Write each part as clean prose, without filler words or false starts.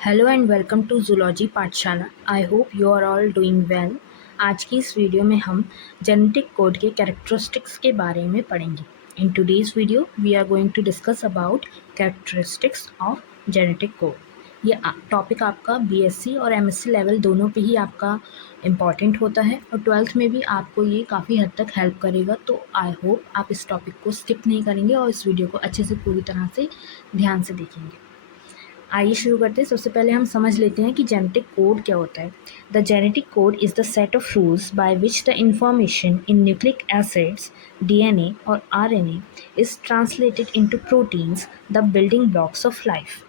Hello and welcome to zoology पाठशाला। I hope you are all doing well. आज की इस वीडियो में हम जेनेटिक कोड के कैरेक्टरिस्टिक्स के बारे में पढ़ेंगे। In today's video we are going to discuss about characteristics of genetic code. ये टॉपिक आपका बीएससी और एमएससी लेवल दोनों पे ही आपका इम्पॉर्टेंट होता है और ट्वेल्थ में भी आपको ये काफ़ी हद तक हेल्प करेगा। तो आई होप आप इस टॉपिक को स्किप नहीं करेंगे और इस वीडियो को अच्छे से पूरी तरह से ध्यान से देखेंगे। आइए शुरू करते हैं। सबसे पहले हम समझ लेते हैं कि जेनेटिक कोड क्या होता है। The genetic code is the set of rules by which the information in nucleic acids, DNA और RNA is translated into proteins, the building blocks of life.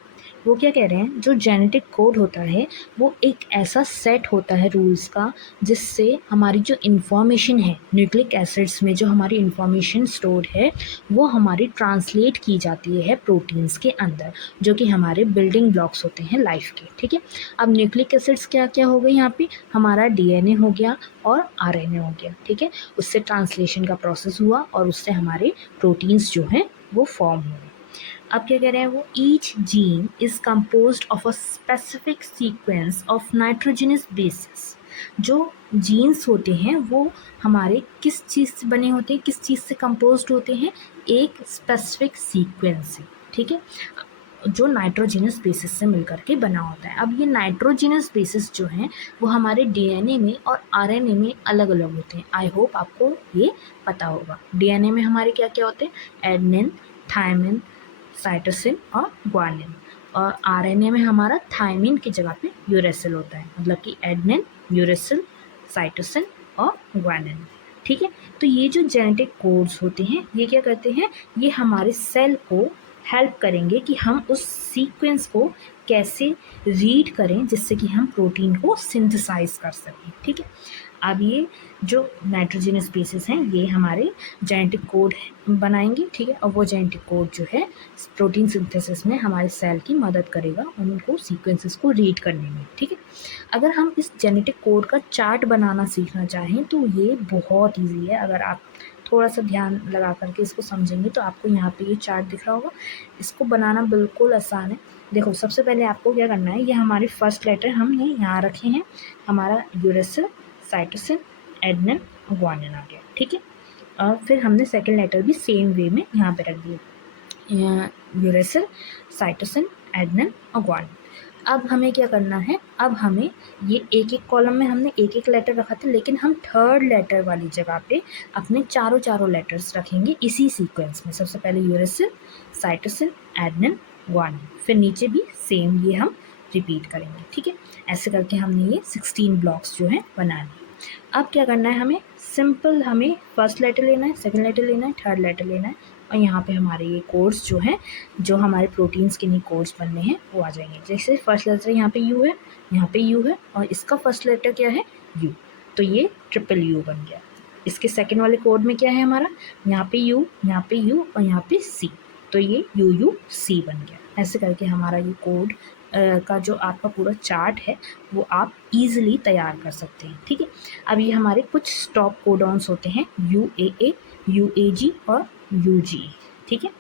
वो क्या कह रहे हैं, जो जेनेटिक कोड होता है वो एक ऐसा सेट होता है रूल्स का जिससे हमारी जो इन्फॉर्मेशन है न्यूक्लिक एसिड्स में, जो हमारी इन्फॉर्मेशन स्टोर्ड है वो हमारी ट्रांसलेट की जाती है प्रोटीन्स के अंदर, जो कि हमारे बिल्डिंग ब्लॉक्स होते हैं लाइफ के। ठीक है, अब न्यूक्लिक एसिड्स क्या क्या हो गए यहाँ पे, हमारा डीएनए हो गया और आरएनए हो गया। ठीक है, उससे ट्रांसलेशन का प्रोसेस हुआ और उससे हमारे प्रोटीन्स जो हैं वो फॉर्म हुए। अब क्या कह रहे हैं वो, each gene is composed of a specific sequence of nitrogenous bases. जो जीन्स होते हैं वो हमारे किस चीज़ से बने होते हैं, किस चीज़ से कंपोज्ड होते हैं, एक स्पेसिफिक सीक्वेंस से। ठीक है, जो नाइट्रोजिनस बेसिस से मिलकर के बना होता है। अब ये नाइट्रोजिनस बेसिस जो हैं वो हमारे डीएनए में और आरएनए में अलग अलग होते हैं। आई होप आपको ये पता होगा। डीएनए में हमारे क्या क्या होते हैं, एडेनिन, थायमिन, साइटोसिन और ग्वानिन। और आरएनए में हमारा थायमिन की जगह पे यूरेसिल होता है, मतलब कि एडेनिन, यूरेसिल, साइटोसिन और ग्वानिन। ठीक है, तो ये जो जेनेटिक कोड्स होते हैं ये क्या करते हैं, ये हमारे सेल को हेल्प करेंगे कि हम उस सीक्वेंस को कैसे रीड करें जिससे कि हम प्रोटीन को सिंथेसाइज कर सकें। ठीक है, अब ये जो नाइट्रोजनस बेसिस हैं ये हमारे जेनेटिक कोड बनाएंगे। ठीक है, और वो जेनेटिक कोड जो है प्रोटीन सिंथेसिस में हमारे सेल की मदद करेगा उनको सीक्वेंसेस को रीड करने में। ठीक है, अगर हम इस जेनेटिक कोड का चार्ट बनाना सीखना चाहें तो ये बहुत ईजी है। अगर आप थोड़ा सा ध्यान लगा करके इसको समझेंगे तो आपको यहाँ पे ये चार्ट दिख रहा होगा। इसको बनाना बिल्कुल आसान है। देखो, सबसे पहले आपको क्या करना है, ये हमारे फर्स्ट लेटर हमने यहाँ रखे हैं, हमारा यूरेसिल, साइटोसिन, एडेनिन और ग्वानिन आ गया। ठीक है, और फिर हमने सेकेंड लेटर भी सेम वे में यहाँ पे रख दिए, यूरेसिल, साइटोसिन, एडेनिन और ग्वानिन। अब हमें क्या करना है, अब हमें ये एक एक कॉलम में हमने एक एक लेटर रखा था, लेकिन हम थर्ड लेटर वाली जगह पे अपने चारों लेटर्स रखेंगे इसी सीक्वेंस में। सबसे पहले यूरेसिल, साइटोसिन, एडेनिन, ग्वानिन, फिर नीचे भी सेम ये हम रिपीट करेंगे। ठीक है, ऐसे करके हमने ये 16 ब्लॉक्स जो हैं बना लिए। अब क्या करना है, हमें सिंपल, हमें फर्स्ट लेटर लेना है, सेकंड लेटर लेना है, थर्ड लेटर लेना है और यहाँ पे हमारे ये कोड्स जो हैं, जो हमारे प्रोटीन्स के लिए कोड्स बनने हैं वो आ जाएंगे। जैसे फर्स्ट लेटर यहाँ पे यू है, यहाँ पे यू है और इसका फर्स्ट लेटर क्या है, यू, तो ये ट्रिपल यू बन गया। इसके सेकंड वाले कोड में क्या है हमारा, यहाँ पे यू, यहाँ पे यू और यहाँ पे सी, तो ये यू यू सी बन गया। ऐसे करके हमारा ये कोड का जो आपका पूरा चार्ट है वो आप इजीली तैयार कर सकते हैं। ठीक है, अब ये हमारे कुछ स्टॉप कोडॉन्स होते हैं, UAA, UAG और UG। ठीक है,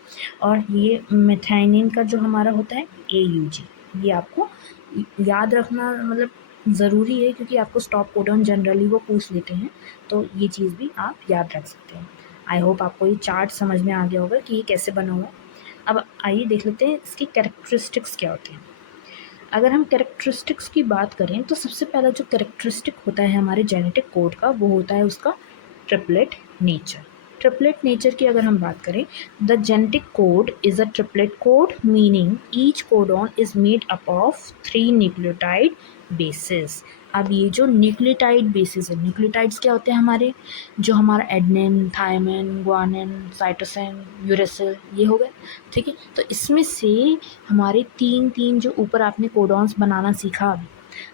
और ये मेथाइनिन का जो हमारा होता है AUG, ये आपको याद रखना मतलब ज़रूरी है, क्योंकि आपको स्टॉप कोडॉन जनरली वो पूछ लेते हैं, तो ये चीज़ भी आप याद रख सकते हैं। आई होप आपको ये चार्ट समझ में आ गया होगा कि ये कैसे बना हुआ है। अब आइए देख लेते हैं इसकी कैरेक्टरिस्टिक्स क्या होते हैं। अगर हम कैरेक्टरिस्टिक्स की बात करें तो सबसे पहला जो कैरेक्टरिस्टिक होता है हमारे जेनेटिक कोड का वो होता है उसका ट्रिपलेट नेचर। ट्रिपलेट नेचर की अगर हम बात करें, the genetic code is a triplet code, meaning each codon is made up of 3 nucleotide basis. अब ये जो न्यूक्लियोटाइड बेसिस है, न्यूक्लियोटाइड्स क्या होते हैं हमारे, जो हमारा adenine, thymine, guanine, cytosine, uracil, ये हो गए। ठीक है, तो इसमें से हमारे तीन तीन जो ऊपर आपने कोडॉन्स बनाना सीखा अभी,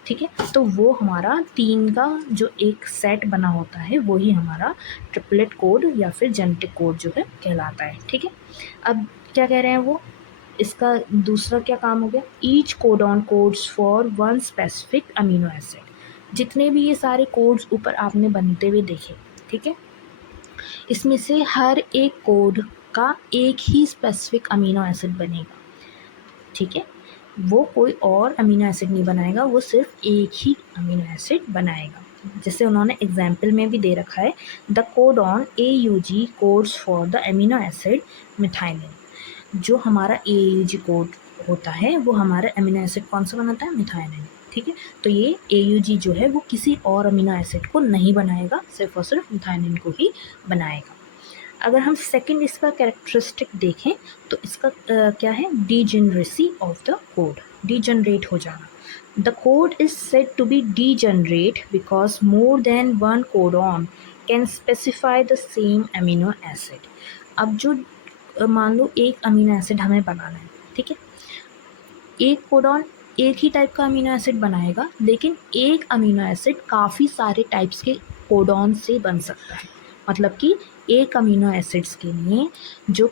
ठीक है, तो वो हमारा 3 का जो एक सेट बना होता है वही हमारा ट्रिपलेट कोड या फिर जेनेटिक कोड जो है कहलाता है। ठीक है, अब क्या कह रहे हैं वो, इसका दूसरा क्या काम हो गया, each codon codes for one specific amino acid. जितने भी ये सारे कोड्स ऊपर आपने बनते हुए देखे, ठीक है, इसमें से हर एक कोड का एक ही स्पेसिफिक अमीनो एसिड बनेगा। ठीक है, वो कोई और अमीनो एसिड नहीं बनाएगा, वो सिर्फ एक ही अमीनो एसिड बनाएगा। जैसे उन्होंने एग्जाम्पल में भी दे रखा है, the codon AUG codes for the amino acid methylene. जो हमारा AUG कोड होता है वो हमारा अमीनो एसिड कौन सा बनाता है, मिथाइलिन। ठीक है, तो ये AUG जो है वो किसी और अमीनो एसिड को नहीं बनाएगा, सिर्फ और सिर्फ मिथाइलिन को ही बनाएगा। अगर हम सेकंड इसका कैरेक्टरिस्टिक देखें तो इसका क्या है, degeneracy of the code, degenerate हो जाना। The code is said to be degenerate because more than one codon can specify the same amino acid. अब जो मान लो एक अमीनो एसिड हमें बनाना है, ठीक है, एक कोडॉन एक ही टाइप का अमीनो एसिड बनाएगा, लेकिन एक अमीनो एसिड काफ़ी सारे टाइप्स के कोडॉन से बन सकता है। मतलब कि एक अमीनो एसिड्स के लिए जो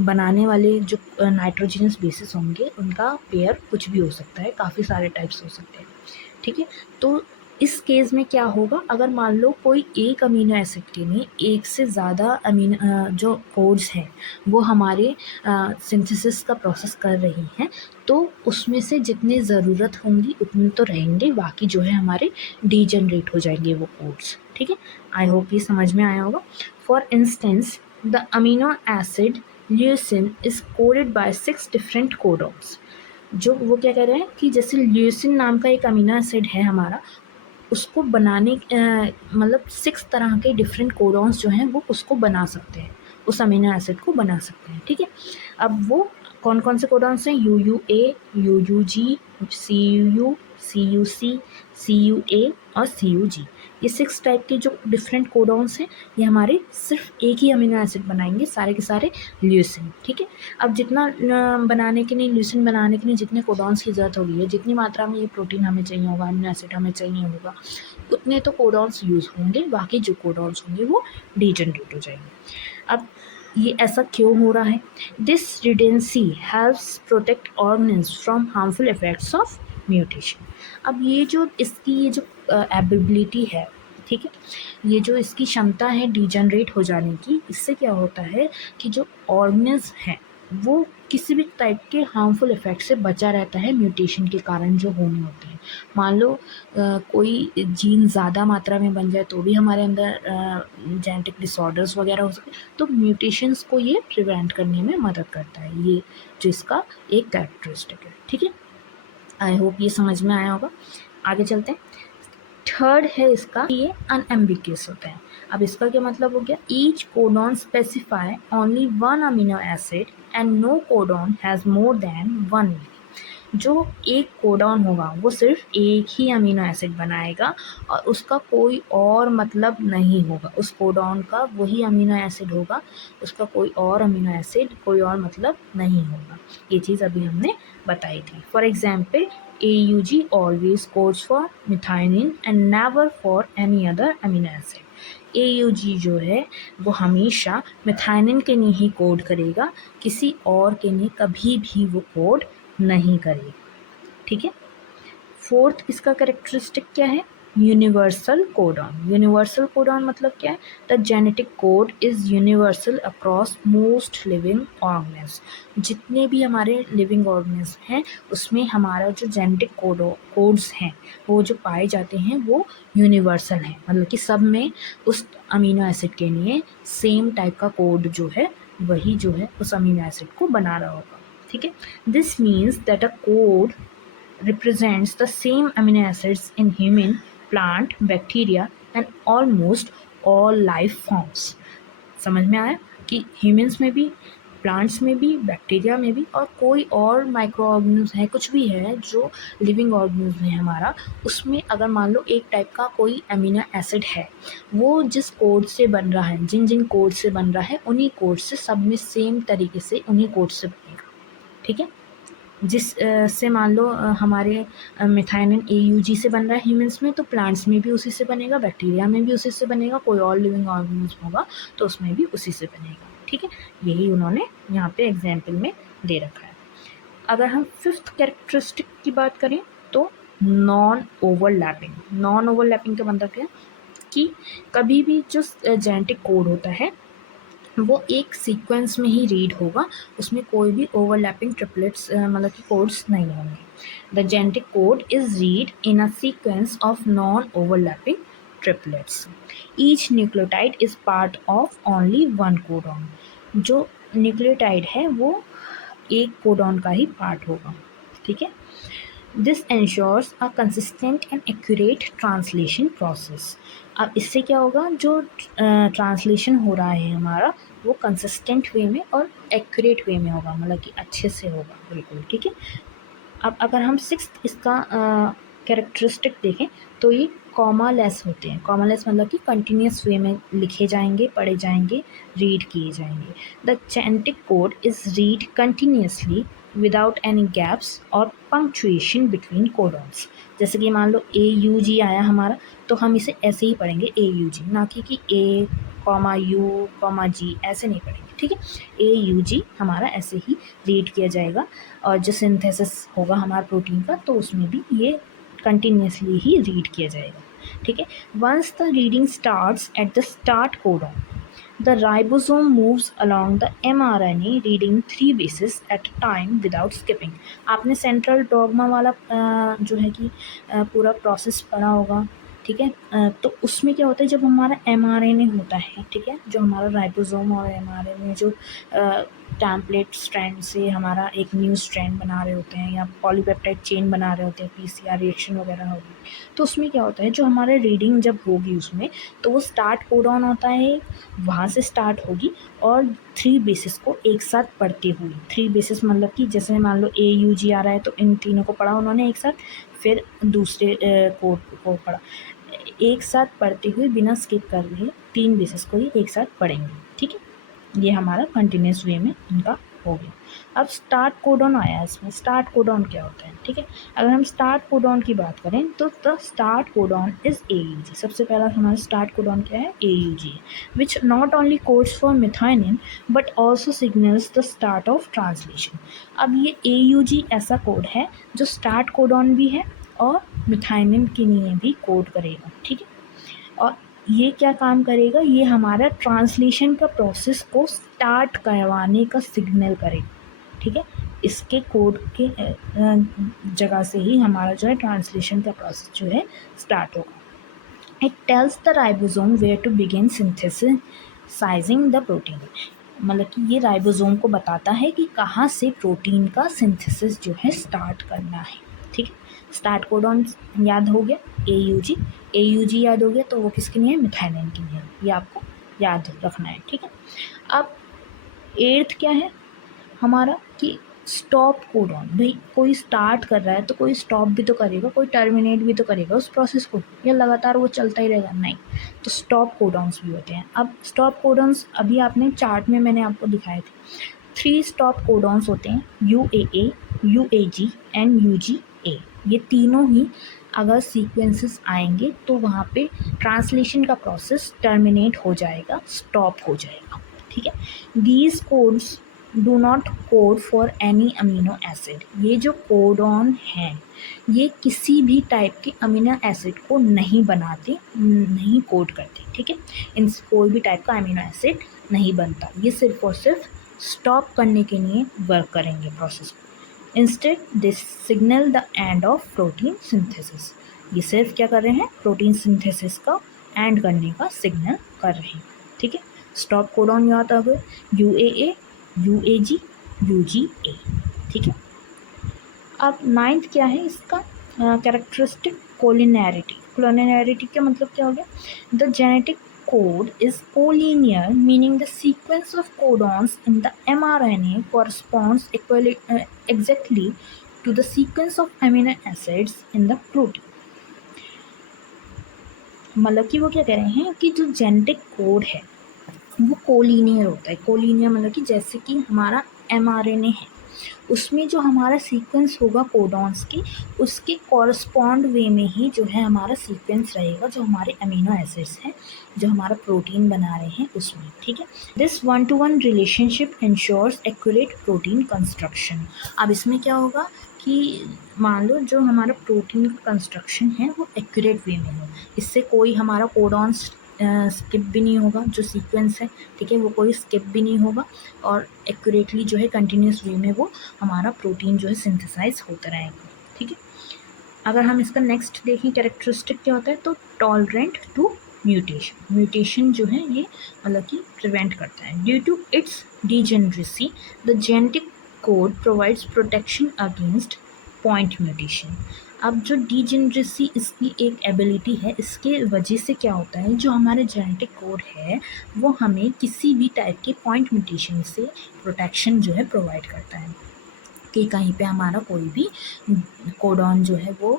बनाने वाले जो नाइट्रोजनस बेसिस होंगे उनका पेयर कुछ भी हो सकता है, काफ़ी सारे टाइप्स हो सकते हैं। ठीक है, तो इस केस में क्या होगा, अगर मान लो कोई एक अमीनो एसिड के लिए एक से ज़्यादा जो कोड्स हैं वो हमारे सिंथेसिस का प्रोसेस कर रही हैं, तो उसमें से जितने ज़रूरत होंगी उतने तो रहेंगे, बाकी जो है हमारे डीजनरेट हो जाएंगे वो कोड्स। ठीक है, आई होप ये समझ में आया होगा। For instance the amino acid leucine is coded by 6 different codons. जो वो क्या कह रहे हैं कि जैसे ल्यूसिन नाम का एक अमीनो एसिड है हमारा, उसको बनाने मतलब 6 तरह के डिफरेंट कोडॉन्स जो हैं वो उसको बना सकते हैं, उस अमीनो एसिड को बना सकते हैं। ठीक है, अब वो कौन कौन से कोडॉन्स हैं, UUA, UUG, CUU, CUC, CUA और CUG। ये 6 टाइप के जो डिफरेंट कोडॉन्स हैं ये हमारे सिर्फ एक ही अमीनो एसिड बनाएंगे, सारे के सारे ल्यूसिन। ठीक है, अब जितना बनाने के लिए, ल्यूसिन बनाने के लिए जितने कोडॉन्स की ज़रूरत होगी, जितनी मात्रा में ये प्रोटीन हमें चाहिए होगा, अमीनो एसिड हमें चाहिए होगा, उतने तो कोडॉन्स यूज़ होंगे, बाकी जो कोडॉन्स होंगे वो डीजनरेट हो जाएंगे। अब ये ऐसा क्यों हो रहा है, this redundancy helps protect organism from harmful effects of mutation. अब ये जो इसकी ये जो एबिलिटी है, ठीक है, ये जो इसकी क्षमता है डीजनरेट हो जाने की, इससे क्या होता है कि जो ऑर्गेनिज्म है वो किसी भी टाइप के हार्मफुल इफेक्ट से बचा रहता है, म्यूटेशन के कारण जो होने होते हैं। मान लो कोई जीन ज़्यादा मात्रा में बन जाए तो भी हमारे अंदर जेनेटिक डिसऑर्डर्स वगैरह हो सकते हैं, तो म्यूटेशंस को ये प्रिवेंट करने में मदद करता है, ये जो इसका एक कैरेक्टरिस्टिक है। ठीक है, आई होप ये समझ में आया होगा। आगे चलते हैं। थर्ड है इसका, ये अनएम्बिगियस होता है। अब इसका क्या मतलब हो गया, each codon specify only one amino acid and no codon has more than one. जो एक कोडॉन होगा वो सिर्फ एक ही अमीनो एसिड बनाएगा और उसका कोई और मतलब नहीं होगा, उस कोडॉन का वही अमीनो एसिड होगा, उसका कोई और अमीनो एसिड कोई और मतलब नहीं होगा। ये चीज़ अभी हमने बताई थी। For example AUG always codes for methylene and never for any other amino acid. AUG जो है वो हमेशा मिथाइलिन के लिए ही कोड करेगा, किसी और के लिए कभी भी वो कोड नहीं करेगा। ठीक है, फोर्थ इसका कैरेक्टरिस्टिक क्या है, यूनिवर्सल कोडॉन। यूनिवर्सल कोडॉन मतलब क्या है, the genetic code is universal across most living organism. जितने भी हमारे लिविंग ऑर्गेनिज्म हैं उसमें हमारा जो जेनेटिक कोड्स हैं वो जो पाए जाते हैं वो यूनिवर्सल हैं, मतलब कि सब में उस अमीनो एसिड के लिए सेम टाइप का कोड जो है वही जो है उस अमीनो एसिड को बना रहा होगा। ठीक है, this means that a code represents the same amino acids in human, plant, bacteria and almost all life forms। समझ में आया कि ह्यूमंस में भी, प्लांट्स में भी, बैक्टीरिया में भी और कोई और माइक्रो ऑर्गेनिज्म है, कुछ भी है जो लिविंग ऑर्गेनिज्म है हमारा, उसमें अगर मान लो एक टाइप का कोई अमीनो एसिड है, वो जिस कोड से बन रहा है, जिन जिन कोड से बन रहा है उन्हीं कोड से सब में सेम तरीके से उन्हीं कोड से बनेगा। ठीक है, जिस से मान लो हमारे मिथाइलिन AUG से बन रहा है ह्यूमंस में, तो प्लांट्स में भी उसी से बनेगा, बैक्टीरिया में भी उसी से बनेगा, कोई और लिविंग ऑर्गेनिज्म होगा तो उसमें भी उसी से बनेगा। ठीक है, यही उन्होंने यहाँ पे एग्जाम्पल में दे रखा है। अगर हम फिफ्थ कैरेक्टरिस्टिक की बात करें तो नॉन ओवरलैपिंग। नॉन ओवरलैपिंग का मतलब क्या है कि कभी भी जो जेनेटिक कोड होता है वो एक सीक्वेंस में ही रीड होगा, उसमें कोई भी ओवरलैपिंग ट्रिपलेट्स मतलब कि कोड्स नहीं होंगे। The genetic code is read in a sequence of non overlapping triplets. Each nucleotide is part of only one codon. जो न्यूक्लियोटाइड है वो एक कोडॉन का ही पार्ट होगा, ठीक है। This ensures a consistent and accurate translation process. अब इससे क्या होगा, जो ट्रांसलेशन हो रहा है हमारा वो कंसिस्टेंट वे में और एक्यूरेट वे में होगा, मतलब कि अच्छे से होगा बिल्कुल, ठीक है। अब अगर हम सिक्स्थ इसका कैरेक्टरिस्टिक देखें तो ये कॉमा लेस होते हैं। कॉमा लेस मतलब कि कंटिन्यूस वे में लिखे जाएंगे, पढ़े जाएंगे, रीड किए जाएंगे। The genetic code is read continuously without any gaps और पंक्चुएशन बिटवीन कोडॉन्स। जैसे कि मान लो AUG आया हमारा, तो हम इसे ऐसे ही पढ़ेंगे AUG, ना कि A comma U comma G, ऐसे नहीं पढ़ेंगे, ठीक है। AUG हमारा ऐसे ही रीड किया जाएगा। और जो सिंथेसिस होगा हमारे प्रोटीन का, तो उसमें भी ये कंटिन्यूसली ही रीड किया जाएगा, ठीक है। Once the reading starts at the start codon, the ribosome moves along the mRNA reading 3 bases at a time without skipping। आपने सेंट्रल डॉग्मा वाला जो है कि पूरा प्रोसेस पढ़ा होगा, ठीक है। तो उसमें क्या होता है, जब हमारा mRNA होता है, ठीक है, जो हमारा राइबोसोम और mRNA जो टेम्पलेट स्ट्रैंड से हमारा एक न्यू स्ट्रैंड बना रहे होते हैं या पॉलीपेप्टाइड चेन बना रहे होते हैं, PCR रिएक्शन वगैरह होगी, तो उसमें क्या होता है, जो हमारे रीडिंग जब होगी उसमें, तो वो स्टार्ट कोडॉन होता है, वहाँ से स्टार्ट होगी और 3 बेसिस को एक साथ पढ़ते हुए। 3 बेसिस मतलब कि जैसे मान लो AUG आ रहा है तो इन तीनों को पढ़ा उन्होंने एक साथ, फिर दूसरे कोड को पढ़ा, एक साथ पढ़ते हुए बिना स्किप कर रहे 3 बेसिस को ही एक साथ पढ़ेंगे, ठीक है। ये हमारा कंटिन्यूस वे में इनका हो गया। अब स्टार्ट कोडॉन आया, इसमें स्टार्ट कोडॉन क्या होता है, ठीक है। अगर हम स्टार्ट कोडॉन की बात करें तो the start codon is AUG। सबसे पहला हमारा स्टार्ट कोडॉन क्या है, AUG, which not only codes for methionine but also signals the start of translation. अब ये AUG ऐसा कोड है जो स्टार्ट कोडॉन भी है और मिथाइनिन के लिए भी कोड करेगा, ठीक है। और ये क्या काम करेगा, ये हमारा ट्रांसलेशन का प्रोसेस को स्टार्ट करवाने का सिग्नल करेगा, ठीक है। इसके कोड के जगह से ही हमारा जो है ट्रांसलेशन का प्रोसेस जो है स्टार्ट होगा। It tells the ribosome where to begin synthesising the protein. मतलब कि ये राइबोसोम को बताता है कि कहाँ से प्रोटीन का सिंथेसिस जो है स्टार्ट करना है, ठीक है। स्टार्ट कोडॉन याद हो गया, AUG याद हो गया, तो वो किसके लिए है, मिथाइलिन के लिए, ये आपको याद रखना है, ठीक है। अब 8th क्या है हमारा कि स्टॉप कोडॉन। भाई कोई स्टार्ट कर रहा है तो कोई स्टॉप भी तो करेगा, कोई टर्मिनेट भी तो करेगा उस प्रोसेस को, या लगातार वो चलता ही रहेगा, नहीं। तो स्टॉप कोडॉन्स भी होते हैं। अब स्टॉप कोडॉन्स अभी आपने चार्ट में मैंने आपको दिखाए थे, 3 स्टॉप कोडॉन्स होते हैं, UAA, UAG एंड UGA। ये तीनों ही अगर सीक्वेंसेस आएंगे तो वहाँ पे ट्रांसलेशन का प्रोसेस टर्मिनेट हो जाएगा, स्टॉप हो जाएगा, ठीक है। These codes do not code for any amino acid. ये जो कोडॉन हैं ये किसी भी टाइप के अमीनो एसिड को नहीं बनाते, नहीं कोड करते, ठीक है। इनसे कोई भी टाइप का अमीनो एसिड नहीं बनता, ये सिर्फ और सिर्फ स्टॉप करने के लिए वर्क करेंगे प्रोसेस को। Instead this signal the end of protein synthesis. ये सिर्फ क्या कर रहे हैं, प्रोटीन सिंथेसिस का एंड करने का सिग्नल कर रहे हैं, ठीक है। स्टॉप कोडॉन याद आ गए, UAA, UAG, UGA, ठीक है। अब 9th क्या है इसका कैरेक्टरिस्टिक, कोलिनैरिटी। कोलिनैरिटी का मतलब क्या हो गया, the genetic code is collinear, meaning the sequence of codons in the mRNA corresponds exactly to the sequence of amino acids in the protein। मतलब कि वो क्या कह रहे हैं कि जो जेनेटिक कोड है वो कोलिनियर होता है। कोलिनियर मतलब कि जैसे कि हमारा mRNA है, उसमें जो हमारा सीक्वेंस होगा कोडॉन्स की, उसके कॉरस्पॉन्ड वे में ही जो है हमारा सीक्वेंस रहेगा, जो हमारे अमीनो एसिड्स हैं, जो हमारा प्रोटीन बना रहे हैं उसमें, ठीक है। This 1-to-1 relationship ensures accurate protein construction. अब इसमें क्या होगा कि मान लो जो हमारा प्रोटीन का कंस्ट्रक्शन है वो एक्यूरेट वे में हो, इससे कोई हमारा कोडॉन्स स्किप भी नहीं होगा, जो सीक्वेंस है, ठीक है, वो कोई स्किप भी नहीं होगा और एक्यूरेटली जो है कंटिन्यूस वे में वो हमारा प्रोटीन जो है सिंथेसाइज होता रहेगा, ठीक है। अगर हम इसका नेक्स्ट देखें कैरेक्टरिस्टिक क्या होता है, तो टॉलरेंट टू म्यूटेशन। म्यूटेशन जो है ये मतलब कि प्रिवेंट करता है। Due to its degeneracy the genetic code provides protection against point mutation. अब जो डीजेनरेसी इसकी एक एबिलिटी है, इसके वजह से क्या होता है, जो हमारे जेनेटिक कोड है वो हमें किसी भी टाइप के पॉइंट म्यूटेशन से प्रोटेक्शन जो है प्रोवाइड करता है कि कहीं पे हमारा कोई भी कोडॉन जो है वो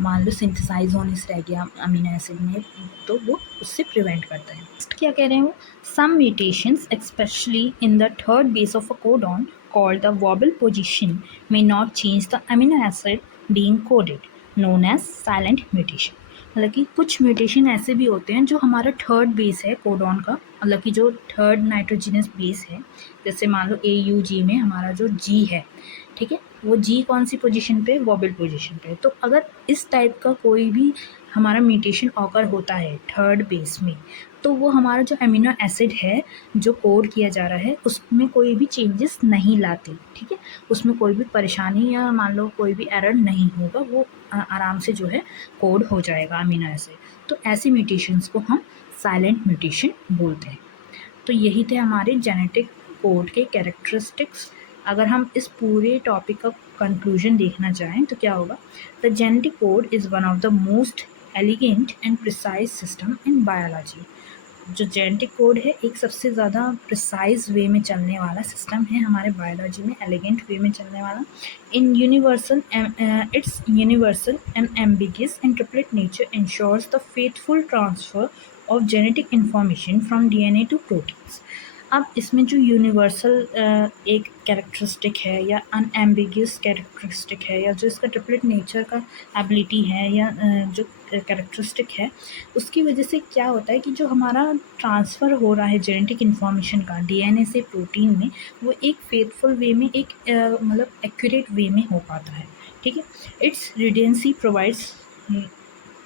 मान लो सिंथेसाइज होने से रह गया अमीनो एसिड में, तो वो उससे प्रिवेंट करता है। नेक्स्ट क्या कह रहे हैं वो, some mutations especially in the third base of a codon called the vowel position may not change the amino acid being coded, known as silent mutation। मतलब कि कुछ म्यूटेशन ऐसे भी होते हैं जो हमारा थर्ड बेस है कोडॉन का, मतलब कि जो थर्ड नाइट्रोजिनस बेस है, जैसे मान लो AUG में हमारा जो G है, ठीक है, वो G कौन सी पोजीशन पे, वोबल पोजीशन पे। तो अगर इस टाइप का कोई भी हमारा म्यूटेशन ऑकर होता है थर्ड बेस में, तो वो हमारा जो अमीनो एसिड है जो कोड किया जा रहा है उसमें कोई भी चेंजेस नहीं लाते, ठीक है, उसमें कोई भी परेशानी या मान लो कोई भी एरर नहीं होगा, वो आराम से जो है कोड हो जाएगा अमीनो एसिड। तो ऐसे म्यूटेशंस को हम साइलेंट म्यूटेशन बोलते हैं। तो यही थे हमारे जेनेटिक कोड के कैरेक्टरिस्टिक्स। अगर हम इस पूरे टॉपिक का कंक्लूजन देखना चाहें तो क्या होगा, the genetic code is one of the most elegant and precise system in biology. जो जेनेटिक कोड है एक सबसे ज़्यादा प्रिसाइज वे में चलने वाला सिस्टम है हमारे बायोलॉजी में, एलिगेंट वे में चलने वाला। In universal it's universal and ambiguous and triplet nature ensures the faithful transfer of genetic information from DNA to proteins. अब इसमें जो यूनिवर्सल एक कैरेक्टरिस्टिक है या अनएम्बिगियस कैरेक्टरिस्टिक है या जो इसका ट्रिपलेट नेचर का एबिलिटी है या जो कैरेक्टरिस्टिक है, उसकी वजह से क्या होता है कि जो हमारा ट्रांसफ़र हो रहा है जेनेटिक इन्फॉर्मेशन का DNA से प्रोटीन में, वो एक फेथफुल वे में, एक मतलब एक्यूरेट वे में हो पाता है, ठीक है। It's redundancy provides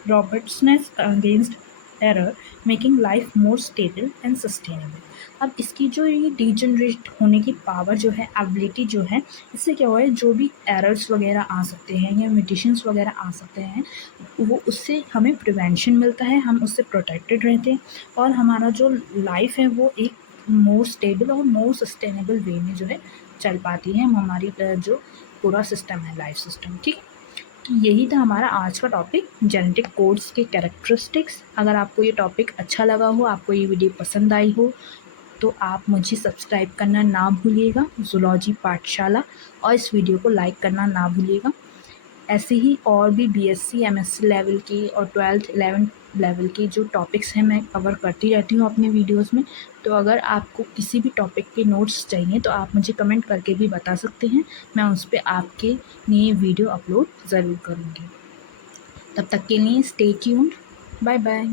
robustness against error, making life more stable and sustainable. अब इसकी जो ये डीजनरेट होने की पावर जो है, एबिलिटी जो है, इससे क्या हुआ है, जो भी एरर्स वगैरह आ सकते हैं या म्यूटेशंस वगैरह आ सकते हैं, वो उससे हमें प्रिवेंशन मिलता है, हम उससे प्रोटेक्टेड रहते हैं और हमारा जो लाइफ है वो एक मोर स्टेबल और मोर सस्टेनेबल वे में जो है चल पाती है हमारी जो पूरा सिस्टम है, लाइफ सिस्टम, ठीक है। तो यही था हमारा आज का टॉपिक, जेनेटिक कोड्स के कैरेक्टरिस्टिक्स। अगर आपको ये टॉपिक अच्छा लगा हो, आपको ये वीडियो पसंद आई हो, तो आप मुझे सब्सक्राइब करना ना भूलिएगा ज़ूलॉजी पाठशाला, और इस वीडियो को लाइक करना ना भूलिएगा। ऐसे ही और भी BSc MSc लेवल के और 12th 11th लेवल के जो टॉपिक्स हैं मैं कवर करती रहती हूँ अपने वीडियोस में। तो अगर आपको किसी भी टॉपिक के नोट्स चाहिए तो आप मुझे कमेंट करके भी बता सकते हैं, मैं उस पर आपके लिए वीडियो अपलोड ज़रूर करूँगी। तब तक के लिए स्टे ट्यून्ड, बाय बाय।